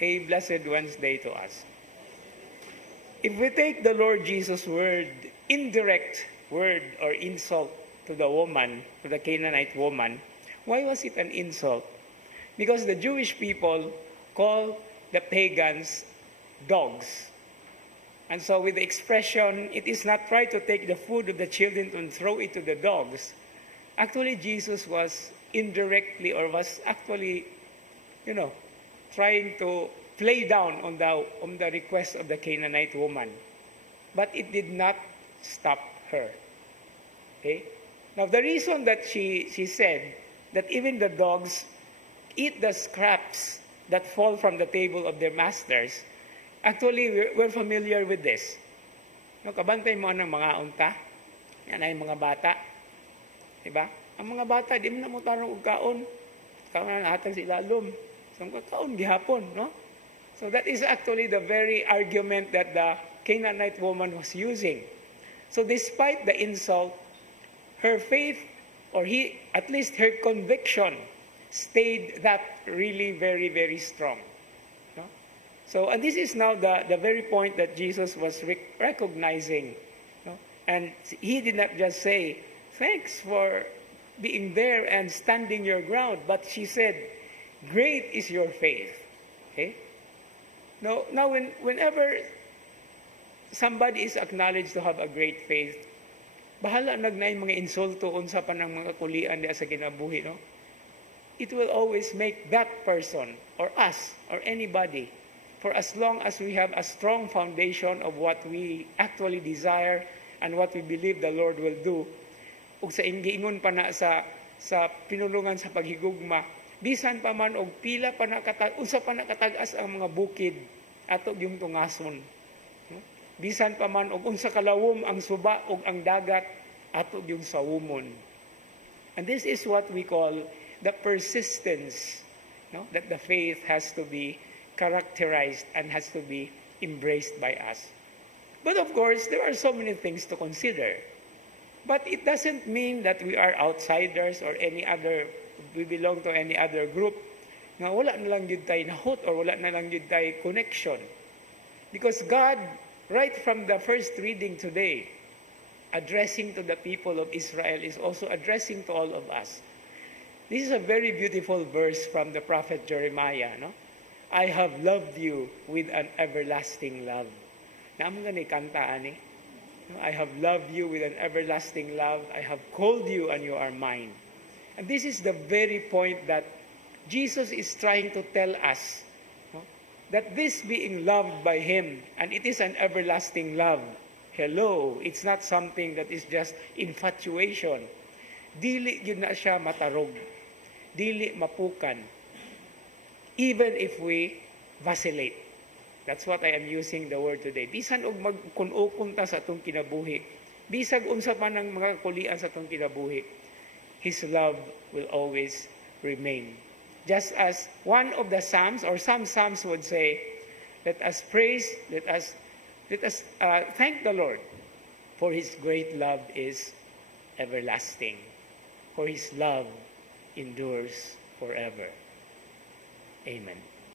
a blessed Wednesday to us. If we take the Lord Jesus' word, indirect word or insult to the woman, to the Canaanite woman, why was it an insult? Because the Jewish people call the pagans dogs. And so with the expression, it is not right to take the food of the children and throw it to the dogs. Actually, Jesus was indirectly or was actually, trying to play down on the request of the Canaanite woman. But it did not stop her. Okay? Now, the reason that she said that even the dogs eat the scraps that fall from the table of their masters, actually, we're familiar with this. No, kabantay mo ng mga unta, yan ay mga bata. Diba? Ang mga bata, di mo na mo tarong og kaon. Kaon na nahatag sa ilalom. So, kaon gihapon, no? So that is actually the very argument that the Canaanite woman was using. So despite the insult, her faith, or at least her conviction, stayed that really very, very strong. No? So, and this is now the very point that Jesus was recognizing. No? And he did not just say, thanks for being there and standing your ground, but she said, great is your faith. Okay? Now whenever somebody is acknowledged to have a great faith, bahala nagnay mga insulto unsa pa ng mga kulian diya sa kinabuhi, no? It will always make that person or us or anybody, for as long as we have a strong foundation of what we actually desire and what we believe the Lord will do, ug sa ingiingon pa na sa pinulungan sa paghigugma, bisan pa man og pila pa usa pa nakatag-as ang mga bukid ato yung tungason. Bisan pa man og unsa kalawom ang suba og ang dagat ato yung sawumon. And this is what we call the persistence, no? That the faith has to be characterized and has to be embraced by us. But of course, there are so many things to consider. But it doesn't mean that we are outsiders or we belong to any other group, nga wala na lang yun tayo nahot or wala na lang yun tayo connection. Because God, right from the first reading today, addressing to the people of Israel, is also addressing to all of us. This is a very beautiful verse from the prophet Jeremiah. No? I have loved you with an everlasting love. Naman nga ni kanta, ani? I have loved you with an everlasting love. I have called you and you are mine. And this is the very point that Jesus is trying to tell us, no? That this being loved by Him, and it is an everlasting love. Hello, it's not something that is just infatuation. Dili yun na siya matarog. Dili mapukan. Even if we vacillate. That's what I am using the word today. Bisan og magkunukon ta sa atong kinabuhi. Bisag unsa pa ng mga kulian sa atong kinabuhi. His love will always remain. Just as one of the Psalms, or some Psalms would say, let us praise, let us thank the Lord, for His great love is everlasting. For His love endures forever. Amen.